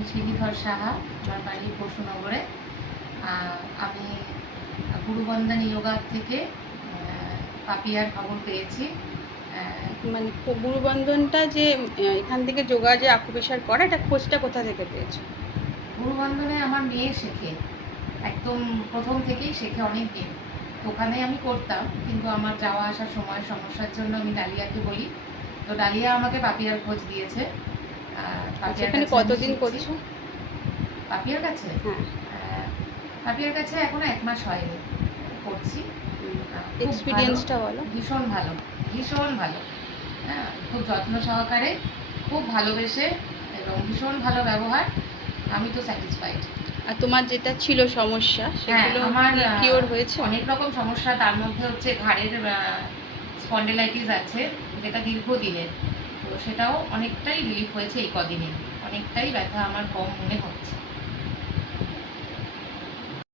আমি শ্রীধর সাহা, আমার বাড়ি পরশুনগরে। আমি গুরুবন্ধন যোগা থেকে পাপিয়ার খবর পেয়েছি। মানে গুরুবন্ধনটা যে এখান থেকে যোগা যে আকুপ্রেশার করা, এটা খোঁজটা কোথা থেকে পেয়েছো? গুরুবন্ধনে আমার মেয়ে শেখে, একদম প্রথম থেকেই শেখে অনেক দিন। তো ওখানে আমি করতাম, কিন্তু আমার যাওয়া আসার সময় সমস্যার জন্য আমি ডালিয়াকে বলি, তো ডালিয়া আমাকে পাপিয়ার খোঁজ দিয়েছে। পাপিয়ার সেখানে কাছে আমি কতদিন শিখছি। করছো? পাপিয়ার কাছে হ্যাঁ, পাপিয়ার কাছে এখনো 1 মাস হয়নি, করছি। খুব ভালো, এক্সপিরিয়েন্সটা বলো। ভীষণ ভালো, ভীষণ ভালো। হ্যাঁ, খুব যত্ন সহকারে, খুব ভালোবেসে এবং ভীষণ ভালো ব্যবহার। আমি তো স্যাটিসফাইড। আর তোমার যেটা ছিল সমস্যা, হ্যাঁ, সেগুলো আমার কি কিওর হয়েছে? অনেক রকম সমস্যা, তার মধ্যে হচ্ছে ঘাড়ের স্পন্ডিলাইটিস আছে, যেটা দীর্ঘদিনের। তো সেটাও অনেকটাই রিলিফ হয়েছে এই কদিনে, অনেকটাই ব্যথা আমার কম মনে হচ্ছে।